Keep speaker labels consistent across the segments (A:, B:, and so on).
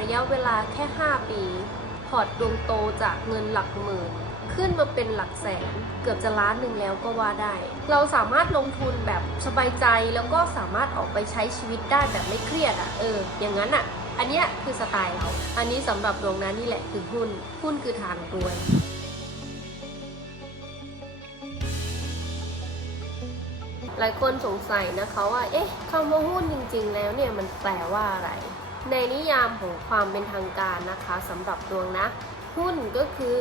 A: ระยะเวลาแค่ 5 ปี พอร์ตดวงโตจากเงินหลักหมื่น ขึ้นมาเป็นหลักแสน เกือบจะล้านหนึ่งแล้วก็ว่าได้ เราสามารถลงทุนแบบสบายใจแล้วก็สามารถออกไปใช้ชีวิตได้แบบไม่เครียดอะ่ะเออ อย่างนั้นอะ่ะ อันเนี้ยคือสไตล์เรา อันนี้สำหรับดวงนั้นนี่แหละคือหุ้น หุ้นคือทางรวยหลายคนสงสัยนะคะว่า เอ๊ะคำว่าหุ้นจริง ๆ แล้วเนี่ยมันแปลว่าอะไร ในนิยามของความเป็นทางการนะคะสำหรับดวงนะ หุ้นก็คือ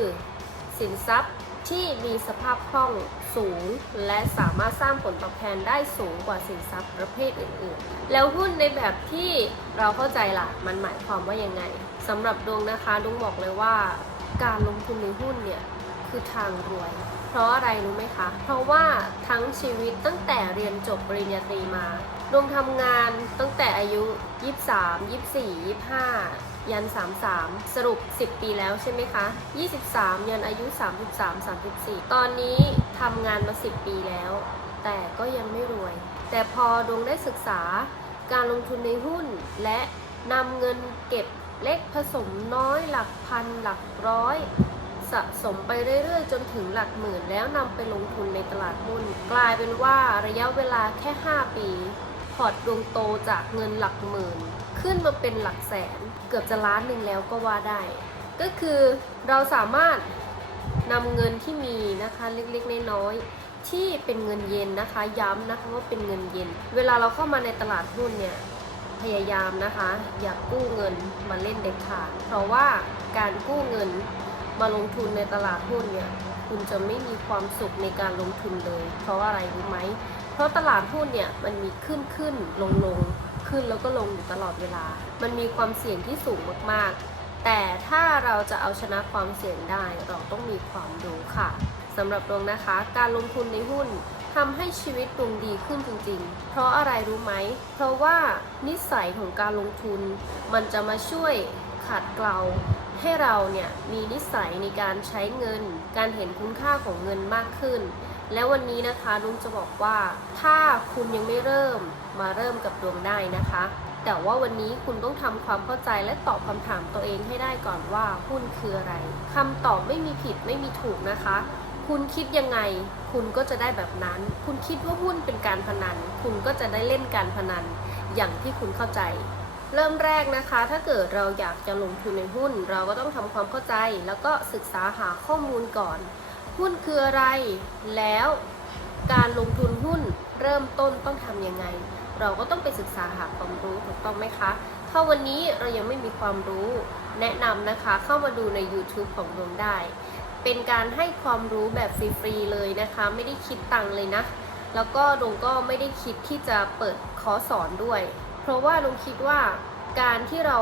A: สินทรัพย์ที่มีสภาพคล่องสูง และสามารถสร้างผลตอบแทนได้สูงกว่าสินทรัพย์ประเภทอื่นๆ แล้วหุ้นในแบบที่เราเข้าใจล่ะมันหมายความว่ายังไงสำหรับดวงนะคะดวงบอกเลยว่า การลงทุนในหุ้นเนี่ยคือทางรวย เพราะอะไรรู้ไหมคะ เพราะว่าทั้งชีวิตตั้งแต่เรียนจบปริญญาตรีมา ดวงทำงานตั้งแต่อายุ 23 24 25 ยัน 33 สรุป 10 ปีแล้วใช่ไหมคะ 23 ยันอายุ 33 34 ตอนนี้ทำงานมา 10 ปีแล้ว แต่ก็ยังไม่รวย แต่พอดวงได้ศึกษาการลงทุนในหุ้น และนำเงินเก็บเล็กผสมน้อยหลักพันหลักร้อยสะสมไปเรื่อยๆ จนถึงหลักหมื่นแล้วนำไปลงทุนในตลาดหุ้น กลายเป็นว่าระยะเวลาแค่ 5 ปี พอร์ตดวงโตจากเงินหลักหมื่น ขึ้นมาเป็นหลักแสน เกือบจะล้านหนึ่งแล้วก็ว่าได้ ก็คือเราสามารถนำเงินที่มีนะคะเล็กๆน้อยๆที่เป็นเงินเย็นนะคะ ย้ำนะคะว่าเป็นเงินเย็น เวลาเราเข้ามาในตลาดหุ้นเนี่ยพยายามนะคะ อย่ากกู้เงินมาเล่นเด็ดขาดเพราะว่าการกู้เงินมาลงทุนในตลาดหุ้นเนี่ยคุณจะไม่มีความสุขในการลงทุนเลย เพราะอะไรรู้ไหม เพราะตลาดหุ้นเนี่ยมันมีขึ้นขึ้นลงลงขึ้นแล้วก็ลงอยู่ตลอดเวลา มันมีความเสี่ยงที่สูงมากๆ แต่ถ้าเราจะเอาชนะความเสี่ยงได้เราต้องมีความรู้ค่ะสำหรับดวงนะคะ การลงทุนในหุ้นทำให้ชีวิตดวงดีขึ้นจริง ๆ เพราะอะไรรู้ไหม เพราะว่านิสัยของการลงทุน มันจะมาช่วยขัดเกลาให้เราเนี่ยมีนิสัยในการใช้เงิน การเห็นคุณค่าของเงินมากขึ้น แล้ววันนี้นะคะลุงจะบอกว่า ถ้าคุณยังไม่เริ่มมาเริ่มกับดวงได้นะคะ แต่ว่าวันนี้คุณต้องทำความเข้าใจและตอบคำถามตัวเองให้ได้ก่อนว่าหุ้นคืออะไรคำตอบไม่มีผิดไม่มีถูกนะคะ คุณคิดยังไง คุณก็จะได้แบบนั้น คุณคิดว่าหุ้นเป็นการพนัน คุณก็จะได้เล่นการพนัน อย่างที่คุณเข้าใจเริ่มแรกนะคะ ถ้าเกิดเราอยากจะลงทุนในหุ้น เราก็ต้องทำความเข้าใจ แล้วก็ศึกษาหาข้อมูลก่อน หุ้นคืออะไร แล้วการลงทุนหุ้นเริ่มต้นต้องทำยังไง เราก็ต้องไปศึกษาหาความรู้ถูกต้องไหมคะ ถ้าวันนี้เรายังไม่มีความรู้แนะนำนะคะเข้ามาดูใน YouTube ของดวงได้ เป็นการให้ความรู้แบบฟรีๆเลยนะคะ ไม่ได้คิดตังค์เลยนะ แล้วก็ดวงก็ไม่ได้คิดที่จะเปิดคอร์สสอนด้วย เพราะว่าดวงคิดว่า การที่เรา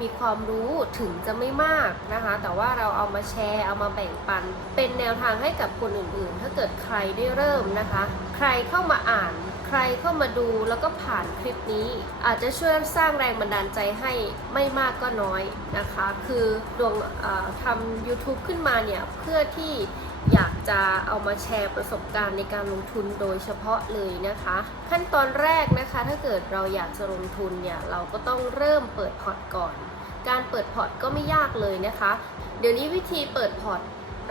A: มีความรู้ถึงจะไม่มากนะคะ แต่ว่าเราเอามาแชร์ เอามาแบ่งปัน เป็นแนวทางให้กับคนอื่นๆ ถ้าเกิดใครได้เริ่มนะคะ ใครเข้ามาอ่าน ใครเข้ามาดูแล้วก็ผ่านคลิปนี้ อาจจะช่วยสร้างแรงบันดาลใจให้ไม่มากก็น้อยนะคะ คือดวงทำ YouTube ขึ้นมาเนี่ย เพื่อที่อยากจะเอามาแชร์ประสบการณ์ในการลงทุนโดยเฉพาะเลยนะคะ ขั้นตอนแรกนะคะถ้าเกิดเราอยากจะลงทุนเนี่ย เราก็ต้องเริ่มเปิดพอร์ตก่อน การเปิดพอร์ตก็ไม่ยากเลยนะคะ เดี๋ยวนี้วิธีเปิดพอร์ต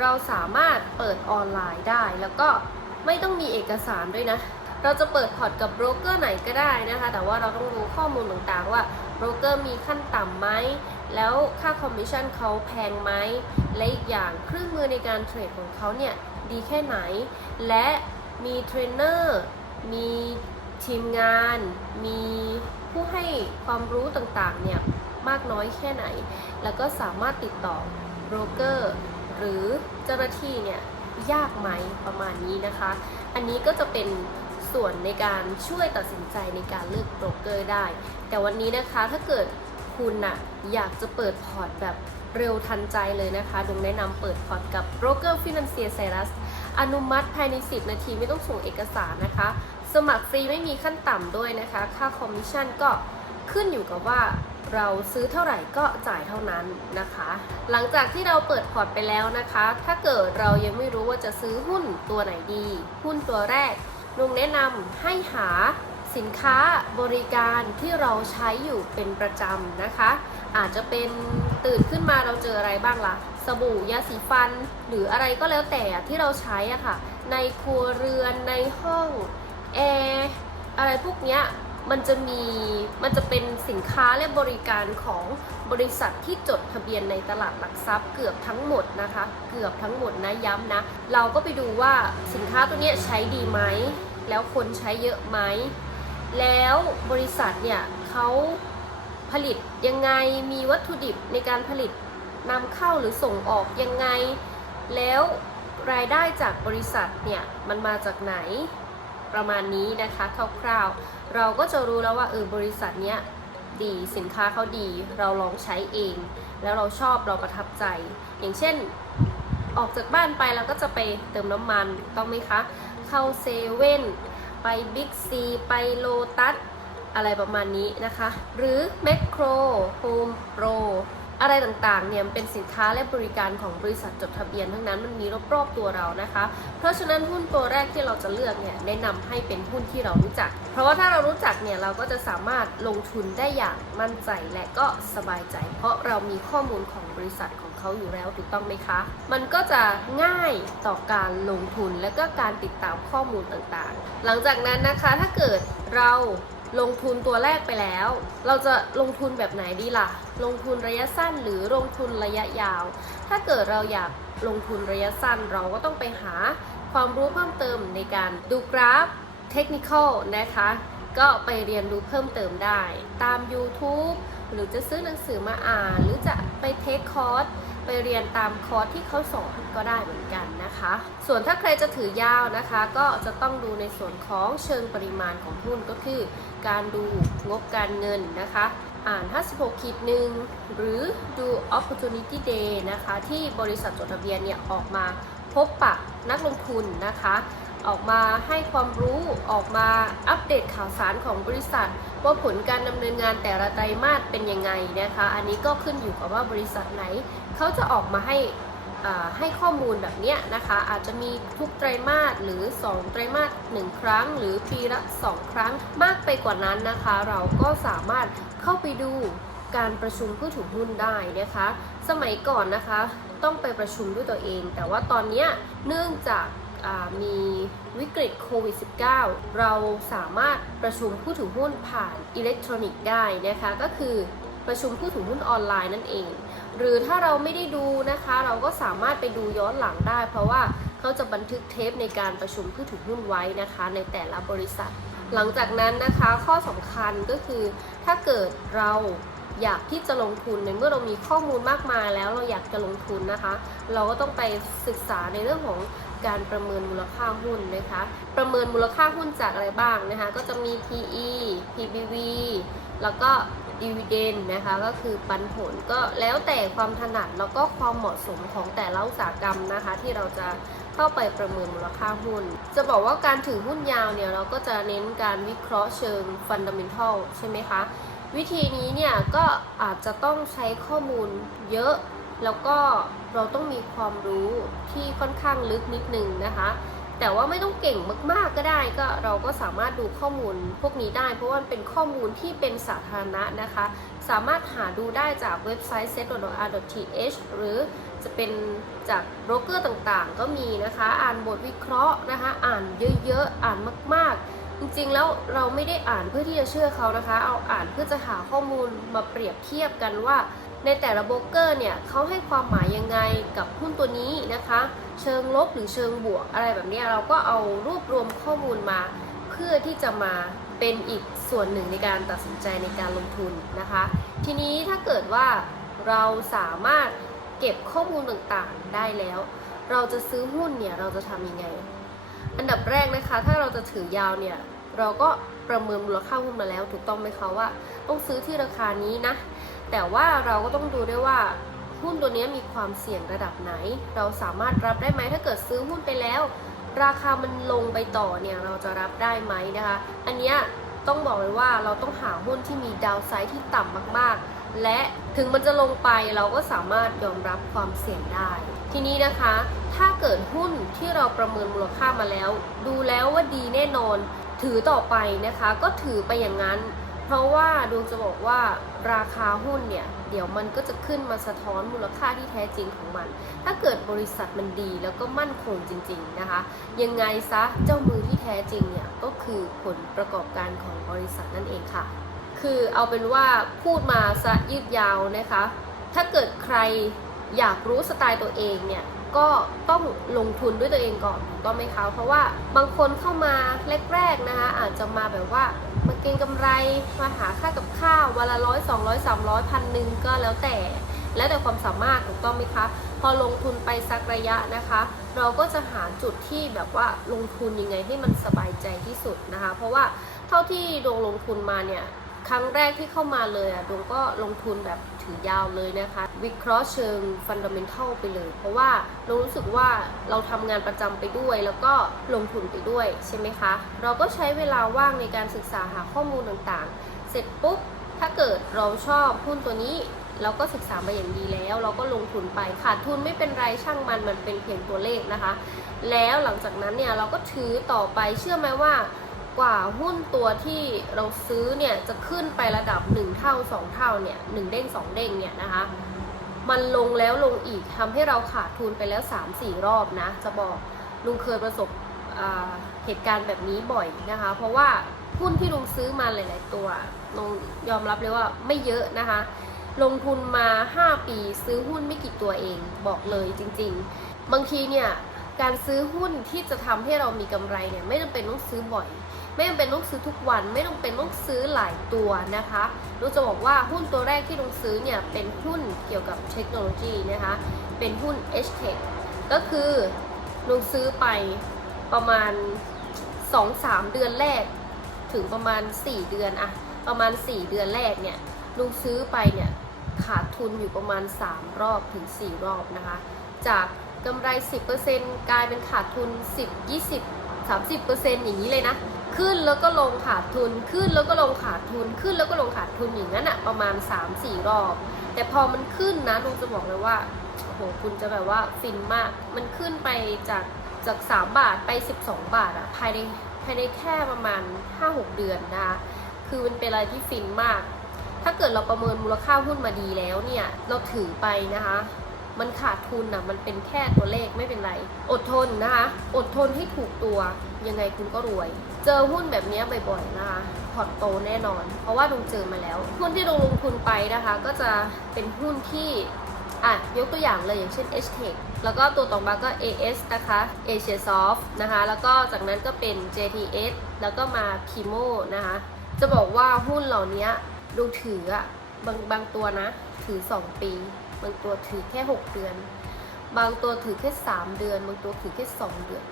A: เราสามารถเปิดออนไลน์ได้แล้วก็ไม่ต้องมีเอกสารด้วยนะ เราจะเปิดพอร์ตกับโบรกเกอร์ไหนก็ได้นะคะ แต่ว่าเราต้องรู้ข้อมูลต่างๆว่าโบรกเกอร์มีขั้นต่ำไหม แล้วค่าคอมมิชชั่นเขาแพงไหม และอีกอย่างเครื่องมือในการเทรดของเขาเนี่ยดีแค่ไหน และมีเทรนเนอร์ มีทีมงาน มีผู้ให้ความรู้ต่างๆเนี่ยมากน้อยแค่ไหน แล้วก็สามารถติดต่อโบรกเกอร์หรือเจ้าหน้าที่เนี่ยยากไหมประมาณนี้นะคะ อันนี้ก็จะเป็น ส่วนในการช่วยตัดสินใจในการเลือกโบรกเกอร์ได้ แต่วันนี้นะคะถ้าเกิดคุณน่ะอยากจะเปิดพอร์ตแบบเร็วทันใจเลยนะคะดงแนะนำเปิดพอร์ตกับโบรกเกอร์ฟินแลนเซียไซรัสอนุมัติภายใน 10 นาทีไม่ต้องส่งเอกสารนะคะ สมัครฟรีไม่มีขั้นต่ำด้วยนะคะ ค่าคอมมิชชั่นก็ขึ้นอยู่กับว่าเราซื้อเท่าไหร่ก็จ่ายเท่านั้นนะคะ หลังจากที่เราเปิดพอร์ตไปแล้วนะคะ ถ้าเกิดเรายังไม่รู้ว่าจะซื้อหุ้นตัวไหนดี หุ้นตัวแรก ลุงแนะนำให้หาสินค้าบริการที่เราใช้อยู่เป็นประจำนะคะ อาจจะเป็นตื่นขึ้นมาเราเจออะไรบ้างล่ะ สบู่ยาสีฟัน หรืออะไรก็แล้วแต่ที่เราใช้อะค่ะ ในครัวเรือนในห้องแอร์อะไรพวกเนี้ย มันจะมีมันจะเป็นสินค้าและบริการของบริษัทที่จดทะเบียนในตลาดหลักทรัพย์เกือบทั้งหมดนะคะ เกือบทั้งหมดนะย้ำนะ เราก็ไปดูว่าสินค้าตัวเนี้ยใช้ดีไหม แล้วคนใช้เยอะไหม แล้วบริษัทเนี่ยเขาผลิตยังไงมีวัตถุดิบในการผลิตนำเข้าหรือส่งออกยังไง แล้วรายได้จากบริษัทเนี่ยมันมาจากไหน ประมาณนี้นะคะคร่าวๆ เราก็จะรู้แล้วว่าเออบริษัทเนี้ยดีสินค้าเขาดี เราลองใช้เอง แล้วเราชอบเราประทับใจ อย่างเช่นออกจากบ้านไปเราก็จะไปเติมน้ำมันต้องไหมคะ เข้าเซเว่นไปบิ๊กซีไปโลตัสอะไรประมาณนี้นะคะ หรือแมคโครโฮมโปร อะไรต่างๆเนี่ยเป็นสินค้าและบริการของบริษัทจดทะเบียนทั้งนั้นมันมีรอบๆตัวเรานะคะ เพราะฉะนั้นหุ้นตัวแรกที่เราจะเลือกเนี่ยแนะนำให้เป็นหุ้นที่เรารู้จัก เพราะว่าถ้าเรารู้จักเนี่ยเราก็จะสามารถลงทุนได้อย่างมั่นใจและก็สบายใจ เพราะเรามีข้อมูลของบริษัทของเขาอยู่แล้วถูกต้องไหมคะ มันก็จะง่ายต่อการลงทุนและก็การติดตามข้อมูลต่างๆ หลังจากนั้นนะคะถ้าเกิดเราลงทุนตัวแรกไปแล้ว เราจะลงทุนแบบไหนดีล่ะ ลงทุนระยะสั้นหรือลงทุนระยะยาว ถ้าเกิดเราอยากลงทุนระยะสั้นเราก็ต้องไปหาความรู้เพิ่มเติมในการดูกราฟเทคนิคอลนะคะ ก็ไปเรียนรู้เพิ่มเติมได้ ตาม YouTube หรือจะซื้อหนังสือมาอ่าน หรือจะไปเทคคอร์สไปเรียนตามคอร์สที่เขาสอนก็ได้เหมือนกันนะคะ ส่วนถ้าใครจะถือยาวนะคะ ก็จะต้องดูในส่วนของเชิงปริมาณของหุ้นก็คือ การดูงบการเงินนะคะ อ่าน 56ขีดหนึ่งหรือดู opportunity day นะคะ ที่บริษัทจดทะเบียนเนี่ยออกมาพบปะนักลงทุนนะคะ ออกมาให้ความรู้ออกมาอัปเดตข่าวสารของบริษัท ว่าผลการดำเนินงานแต่ละไตรมาสเป็นยังไงนะคะ อันนี้ก็ขึ้นอยู่กับว่าบริษัทไหน เขาจะออกมาให้ ให้ข้อมูลแบบนี้นะคะ อาจจะมีทุกไตรมาสหรือ 2 ไตรมาส1ครั้ง หรือปีละ 2 ครั้งมากไปกว่านั้นนะคะ เราก็สามารถเข้าไปดูการประชุมผู้ถือหุ้นได้นะคะ สมัยก่อนนะคะต้องไปประชุมด้วยตัวเอง แต่ว่าตอนนี้เนื่องจากมีวิกฤตโควิด -19 เราสามารถประชุมผู้ถือหุ้นผ่านอิเล็กทรอนิกส์ได้นะคะ ก็คือประชุมผู้ถือหุ้นออนไลน์นั่นเอง หรือถ้าเราไม่ได้ดูนะคะ เราก็สามารถไปดูย้อนหลังได้ เพราะว่าเขาจะบันทึกเทปในการประชุมผู้ถือหุ้นไว้นะคะ ในแต่ละบริษัท หลังจากนั้นนะคะข้อสำคัญก็คือถ้าเกิดเราอยากที่จะลงทุนในเมื่อเรามีข้อมูลมากมายแล้วเราอยากจะลงทุนนะคะ เราก็ต้องไปศึกษาในเรื่องของการประเมินมูลค่าหุ้นนะคะ ประเมินมูลค่าหุ้นจากอะไรบ้างนะคะ ก็จะมี PE PBV แล้วก็ dividend นะคะก็คือปันผลก็แล้วแต่ความถนัดแล้วก็ความเหมาะสมของแต่ละอุตสาหกรรมนะคะ ที่เราจะเข้าไปประเมินมูลค่าหุ้น จะบอกว่าการถือหุ้นยาวเนี่ยเราก็จะเน้นการวิเคราะห์เชิง fundamental ใช่ไหมคะ วิธีนี้เนี่ยก็อาจจะต้องใช้ข้อมูลเยอะ แล้วก็เราต้องมีความรู้ที่ค่อนข้างลึกนิดนึงนะคะ แต่ว่าไม่ต้องเก่งมากๆก็ได้ก็เราก็สามารถดูข้อมูลพวกนี้ได้ เพราะว่ามันเป็นข้อมูลที่เป็นสาธารณะนะคะ สามารถหาดูได้จากเว็บไซต์ set.r.th หรือจะเป็นจากโบรกเกอร์ต่างๆ ก็มีนะคะ อ่านบทวิเคราะห์นะคะ อ่านเยอะๆ อ่านมากๆ จริงๆ แล้วเราไม่ได้อ่านเพื่อที่จะเชื่อเขานะคะ เอาอ่านเพื่อจะหาข้อมูลมาเปรียบเทียบกันว่า ในแต่ละโบรกเกอร์เนี่ยเขาให้ความหมายยังไงกับหุ้นตัวนี้นะคะ เชิงลบหรือเชิงบวกอะไรแบบนี้เราก็เอารวบรวมข้อมูลมา เพื่อที่จะมาเป็นอีกส่วนหนึ่งในการตัดสินใจในการลงทุนนะคะ ทีนี้ถ้าเกิดว่าเราสามารถเก็บข้อมูลต่างๆได้แล้ว เราจะซื้อหุ้นเนี่ยเราจะทำยังไง อันดับแรกนะคะ ถ้าเราจะถือยาวเนี่ยเราก็ประเมินมูลค่าหุ้นมาแล้ว ถูกต้องไหมคะว่า ต้องซื้อที่ราคานี้นะ แต่ว่าเราก็ต้องดูด้วยว่าหุ้นตัวนี้มีความเสี่ยงระดับไหน เราสามารถรับได้ไหมถ้าเกิดซื้อหุ้นไปแล้ว ราคามันลงไปต่อเนี่ยเราจะรับได้ไหมนะคะ อันเนี้ยต้องบอกเลยว่าเราต้องหาหุ้นที่มีดาวไซด์ที่ต่ำมากๆ และถึงมันจะลงไปเราก็สามารถยอมรับความเสี่ยงได้ ทีนี้นะคะ ถ้าเกิดหุ้นที่เราประเมินมูลค่ามาแล้ว ดูแล้วว่าดีแน่นอน ถือต่อไปนะคะ ก็ถือไปอย่างนั้น เพราะว่าดวงจะบอกว่าราคาหุ้นเนี่ย เดี๋ยวมันก็จะขึ้นมาสะท้อนมูลค่าที่แท้จริงของมัน ถ้าเกิดบริษัทมันดีแล้วก็มั่นคงจริง ๆนะคะ ยังไงซะเจ้ามือที่แท้จริงเนี่ย ก็คือผลประกอบการของบริษัทนั่นเองค่ะ คือเอาเป็นว่าพูดมาซะยืดยาวนะคะ ถ้าเกิดใครอยากรู้สไตล์ตัวเองเนี่ย ก็ต้องลงทุนด้วยตัวเองก่อนกต้องไหมคะเพราะว่าบางคนเข้ามาแรกๆนะคะอาจจะมาแบบว่ามาเก็งกำไรมาหาค่ากับข้าววันละร้อยสองร้อยสามร้อยพันหนึ่งก็แล้วแต่แล้วแต่ความสามารถถูกต้องไหมคะ พอลงทุนไปสักระยะนะคะ เราก็จะหาจุดที่แบบว่าลงทุนยังไงให้มันสบายใจที่สุดนะคะ เพราะว่าเท่าที่ดวงลงทุนมาเนี่ยครั้งแรกที่เข้ามาเลยอะดวงก็ลงทุนแบบถือยาวเลยนะคะ วิเคราะห์เชิงฟันดัมเมนทัลไปเลย เพราะว่าเรารู้สึกว่าเราทำงานประจำไปด้วย แล้วก็ลงทุนไปด้วยใช่ไหมคะ เราก็ใช้เวลาว่างในการศึกษาหาข้อมูลต่างๆ เสร็จปุ๊บ ถ้าเกิดเราชอบหุ้นตัวนี้ เราก็ศึกษามาอย่างดีแล้ว เราก็ลงทุนไปขาดทุนไม่เป็นไรช่างมันมันเป็นเพียงตัวเลขนะคะ แล้วหลังจากนั้นเนี่ยเราก็ถือต่อไปเชื่อไหมว่ากว่าหุ้นตัวที่เราซื้อเนี่ยจะขึ้นไประดับ 1 เท่า 2 เท่าเนี่ยหเด้ง 2 เด้งเนี่ยนะคะ มันลงแล้วลงอีกทำให้เราขาดทุนไปแล้ว 3-4 รอบนะ จะบอกลุงเคยประสบเหตุการณ์แบบนี้บ่อยนะคะ เพราะว่าหุ้นที่ลุงซื้อมาหลาย ๆ ตัวลุงยอมรับเลยว่าไม่เยอะนะคะ ลงทุนมา 5 ปีซื้อหุ้นไม่กี่ตัวเองบอกเลยจริง ๆ บางทีเนี่ยการซื้อหุ้นที่จะทำให้เรามีกำไรเนี่ยไม่จำเป็นต้องซื้อบ่อย ไม่จำเป็นต้องซื้อทุกวัน ไม่ต้องเป็นต้องซื้อหลายตัวนะคะลุงจะบอกว่าหุ้นตัวแรกที่ลุงซื้อเนี่ยเป็นหุ้นเกี่ยวกับเทคโนโลยีนะคะ เป็นหุ้น h t e c h ก็คือลุงซื้อไปประมาณ 2-3 เดือนแรก ถึงประมาณ 4 เดือนอะประมาณ 4 เดือนแรกเนี่ยลุงซื้อไปเนี่ยขาดทุนอยู่ประมาณ 3 รอบถึง 4 รอบนะคะ จากกำไร 10%กลายเป็นขาดทุน 10 20 30%อย่างนี้เลยนะ ขึ้นแล้วก็ลงขาดทุน ขึ้นแล้วก็ลงขาดทุน ขึ้นแล้วก็ลงขาดทุนอย่างนั้นอะประมาณ 3-4 รอบ แต่พอมันขึ้นนะลุงจะบอกเลยว่าโอ้โหคุณจะแบบว่าฟินมาก มันขึ้นไปจากจาก 3 บาทไป 12 บาทอะภายในภายในแค่ประมาณ 5-6 เดือนนะคะคือมันเป็นอะไรที่ฟินมาก ถ้าเกิดเราประเมินมูลค่าหุ้นมาดีแล้วเนี่ย เราถือไปนะคะ มันขาดทุนอะ มันเป็นแค่ตัวเลขไม่เป็นไร อดทนนะคะ อดทนให้ถูกตัว ยังไงคุณก็รวย เจอหุ้นแบบนี้บ่อยๆนะคะพอร์ตโตแน่นอน เพราะว่าลงเจอมาแล้ว หุ้นที่ลงลงทุนไปนะคะ ก็จะเป็นหุ้นที่อะยกตัวอย่างเลยอย่างเช่น h t e c h แล้วก็ตัวต่อมาก็ AS นะคะ Asia Soft นะคะ แล้วก็จากนั้นก็เป็น JTS แล้วก็มา Kimo นะคะ จะบอกว่าหุ้นเหล่านี้ดูถืออะบางบางตัวนะ ถือ 2 ปี บางตัวถือแค่ 6 เดือน บางตัวถือแค่ 3 เดือน บางตัวถือแค่ 2 เดือน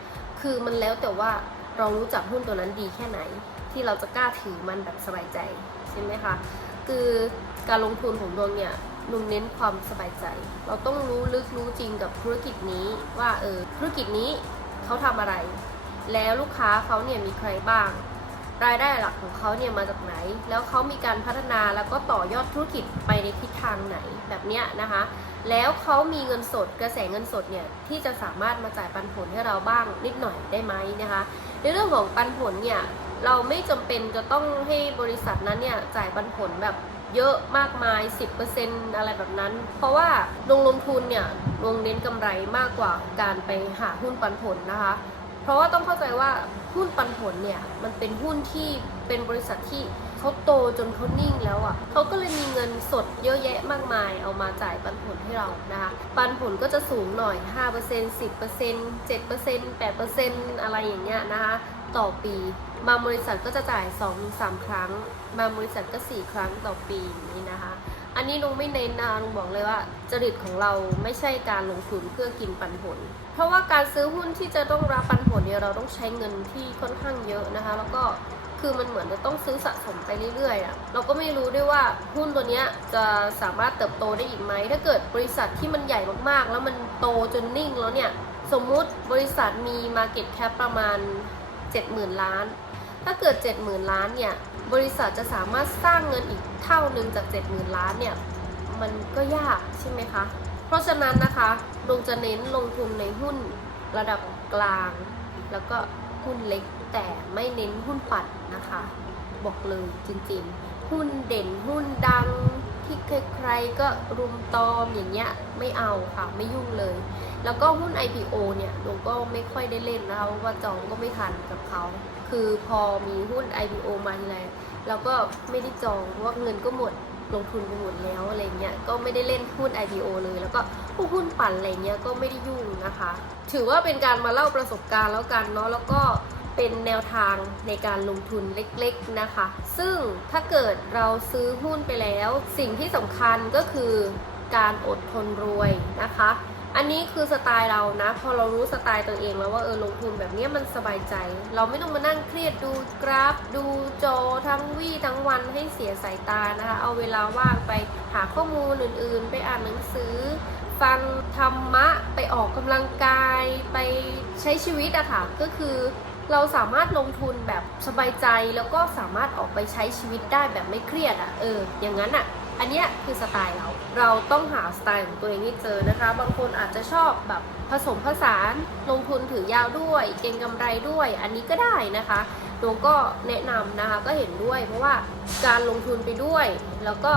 A: คือมันแล้วแต่ว่า เรารู้จักหุ้นตัวนั้นดีแค่ไหน ที่เราจะกล้าถือมันแบบสบายใจใช่ไหมคะคือการลงทุนของดวงเนี่ยนุ่งเน้นความสบายใจ เราต้องรู้ลึกรู้จริงกับธุรกิจนี้ว่าเออธุรกิจนี้เขาทำอะไร แล้วลูกค้าเขาเนี่ยมีใครบ้าง รายได้หลักของเขาเนี่ยมาจากไหน แล้วเขามีการพัฒนาแล้วก็ต่อยอดธุรกิจไปในทิศทางไหนแบบเนี้ยนะคะ แล้วเขามีเงินสดกระแสเงินสดเนี่ยที่จะสามารถมาจ่ายปันผลให้เราบ้างนิดหน่อยได้ไหมนะคะ ในเรื่องของปันผลเนี่ยเราไม่จำเป็นจะต้องให้บริษัทนั้นเนี่ยจ่ายปันผลแบบเยอะมากมาย 10%อะไรแบบนั้น เพราะว่าลงลงทุนเนี่ยลงเน้นกำไรมากกว่าการไปหาหุ้นปันผลนะคะ เพราะว่าต้องเข้าใจว่า หุ้นปันผลเนี่ยมันเป็นหุ้นที่เป็นบริษัทที่เขาโตจนเขานิ่งแล้วอะ่ะเขาก็เลยมีเงินสดเยอะแยะมากมาย เอามาจ่ายปันผลให้เรานะคะปันผลก็จะสูงหน่อย 5% 10% 7% 8%อะไรอย่างเงี้ยนะคะต่อปี บางบริษัทก็จะจ่าย 2-3 ครั้ง บางบริษัทก็ 4 ครั้งต่อปีนี้นะคะ อันนี้ลุงไม่เน้นนะลุงบอกเลยว่า จริตของเราไม่ใช่การลงทุนเพื่อกินปันผล เพราะว่าการซื้อหุ้นที่จะต้องรับปันผลเนี่ยเราต้องใช้เงินที่ค่อนข้างเยอะนะคะ แล้วก็คือมันเหมือนจะต้องซื้อสะสมไปเรื่อยๆอะ่ะเราก็ไม่รู้ด้วยว่าหุ้นตัวเนี้ยจะสามารถเติบโตได้อีกไหม ถ้าเกิดบริษัทที่มันใหญ่มากๆ แล้วมันโตจนนิ่งแล้วเนี่ย สมมุติบริษัทมี Market Cap ประมาณ 70,000 ล้าน ถ้าเกิด 70,000 ล้านเนี่ยบริษัทจะสามารถสร้างเงินอีกเท่าหนึ่งจาก 70,000 ล้านเนี่ยมันก็ยากใช่ไหมคะ เพราะฉะนั้นนะคะลงจะเน้นลงทุนในหุ้นระดับกลาง แล้วก็หุ้นเล็กแต่ไม่เน้นหุ้นปัดนะคะ บอกเลยจริงๆ หุ้นเด่นหุ้นดังที่ใครๆก็รุมตอมอย่างเงี้ยไม่เอาค่ะไม่ยุ่งเลย แล้วก็หุ้น IPO เนี่ยหนูก็ไม่ค่อยได้เล่นนะคะเพราะว่าจองก็ไม่ทันกับเขา คือพอมีหุ้น IPO มาทีไรเราก็ไม่ได้จองเพราะว่าเงินก็หมดลงทุนไปหมดแล้วอะไรเงี้ยก็ไม่ได้เล่นหุ้น IPO เลย แล้วก็พวกหุ้นปั่นอะไรเงี้ยก็ไม่ได้ยุ่งนะคะ ถือว่าเป็นการมาเล่าประสบการณ์แล้วกันเนาะแล้วก็เป็นแนวทางในการลงทุนเล็กๆนะคะ ซึ่งถ้าเกิดเราซื้อหุ้นไปแล้ว สิ่งที่สำคัญก็คือการอดทนรวยนะคะ อันนี้คือสไตล์เรานะ พอเรารู้สไตล์ตัวเองแล้วว่าเออลงทุนแบบนี้มันสบายใจ เราไม่ต้องมานั่งเครียดดูกราฟ ดูโจทั้งวี่ทั้งวันให้เสียสายตานะคะ เอาเวลาว่างไปหาข้อมูลอื่นๆ ไปอ่านหนังสือ ฟังธรรมะไปออกกำลังกายไปใช้ชีวิตอะค่ะก็คือเราสามารถลงทุนแบบสบายใจแล้วก็สามารถออกไปใช้ชีวิตได้แบบไม่เครียดอะเออ อย่างนั้นอะอันเนี้ยคือสไตล์เรา เราต้องหาสไตล์ของตัวเองให้เจอนะคะ บางคนอาจจะชอบแบบผสมผสานลงทุนถือยาวด้วย เก็งกำไรด้วย อันนี้ก็ได้นะคะหนูก็แนะนำนะคะก็เห็นด้วย เพราะว่าการลงทุนไปด้วย แล้วก็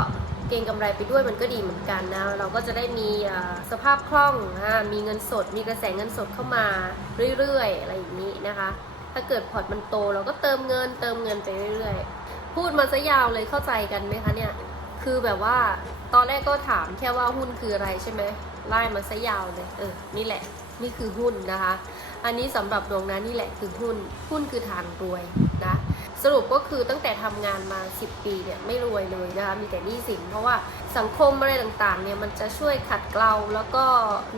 A: เก็งกำไรไปด้วยมันก็ดีเหมือนกันนะเราก็จะได้มีสภาพคล่องมีเงินสด มีกระแสเงินสดเข้ามาเรื่อยๆอะไรอย่างนี้นะคะ ถ้าเกิดพอร์ตมันโตเราก็เติมเงิน เติมเงินไปเรื่อยๆ พูดมาซะยาวเลยเข้าใจกันไหมคะเนี่ย คือแบบว่าตอนแรกก็ถามแค่ว่าหุ้นคืออะไรใช่ไหมไล่มาซะยาวเลยเออนี่แหละนี่คือหุ้นนะคะ อันนี้สำหรับดวงนั้นนี่แหละคือหุ้น หุ้นคือทางรวยนะสรุปก็คือตั้งแต่ทำงานมา 10 ปีเนี่ยไม่รวยเลยนะคะมีแต่หนี้สินเพราะว่า สังคมอะไรต่างๆเนี่ยมันจะช่วยขัดเกลาแล้วก็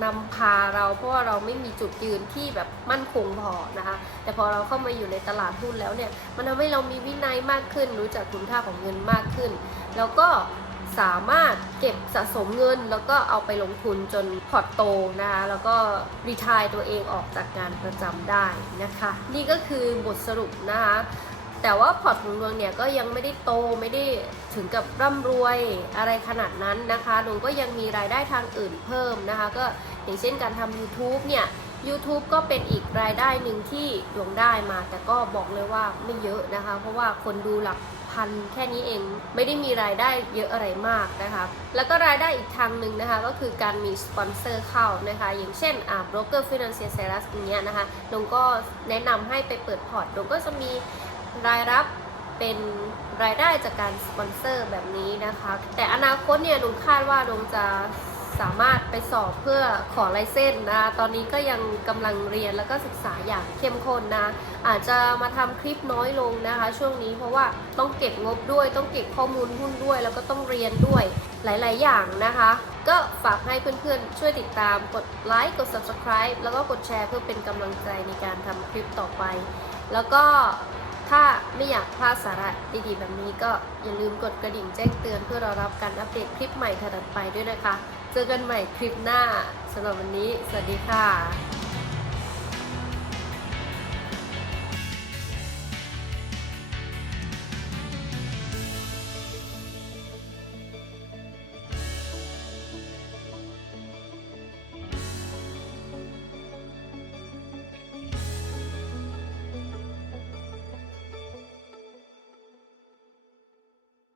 A: นำพาเรา เพราะว่าเราไม่มีจุดยืนที่แบบมั่นคงพอนะคะ แต่พอเราเข้ามาอยู่ในตลาดหุ้นแล้วเนี่ยมันทำให้เรามีวินัยมากขึ้น รู้จักคุณค่าของเงินมากขึ้น แล้วก็สามารถเก็บสะสมเงิน แล้วก็เอาไปลงทุนจนพอร์ตโตนะคะแล้วก็รีทายตัวเองออกจากงานประจำได้นะคะ นี่ก็คือบทสรุปนะคะ แต่ว่าพอร์ตของดวงเนี่ยก็ยังไม่ได้โตไม่ได้ถึงกับร่ำรวยอะไรขนาดนั้นนะคะดวงก็ยังมีรายได้ทางอื่นเพิ่มนะคะ ก็อย่างเช่นการทำ YouTube เนี่ย YouTube ก็เป็นอีกรายได้หนึ่งที่ดวงได้มา แต่ก็บอกเลยว่าไม่เยอะนะคะ เพราะว่าคนดูหลักพันแค่นี้เองไม่ได้มีรายได้เยอะอะไรมากนะคะแล้วก็รายได้อีกทางหนึ่งนะคะก็คือการมีสปอนเซอร์เข้านะคะอย่างเช่นอ่า broker financial sales อย่างเงี้ยนะคะดวงก็แนะนำให้ไปเปิดพอร์ตดวงก็จะมี รายรับเป็นรายได้จากการสปอนเซอร์แบบนี้นะคะ แต่อนาคตเนี่ยลุงคาดว่าลุงจะสามารถไปสอบเพื่อขอไลเส้นส์นะคะตอนนี้ก็ยังกำลังเรียนแล้วก็ศึกษาอย่างเข้มข้นนะอาจจะมาทำคลิปน้อยลงนะคะ ช่วงนี้เพราะว่าต้องเก็บงบด้วย ต้องเก็บข้อมูลหุ้นด้วย แล้วก็ต้องเรียนด้วยหลาย ๆ อย่างนะคะ ก็ฝากให้เพื่อน ๆ ช่วยติดตามกดไลค์กด subscribe แล้วก็กดแชร์เพื่อเป็นกำลังใจในการทำคลิปต่อไป แล้วก็ ถ้าไม่อยากพลาดสาระดีๆ แบบนี้ก็อย่าลืมกดกระดิ่งแจ้งเตือนเพื่อรอรับการอัปเดตคลิปใหม่ถัดไปด้วยนะคะ เจอกันใหม่คลิปหน้าสำหรับวันนี้ สวัสดีค่ะ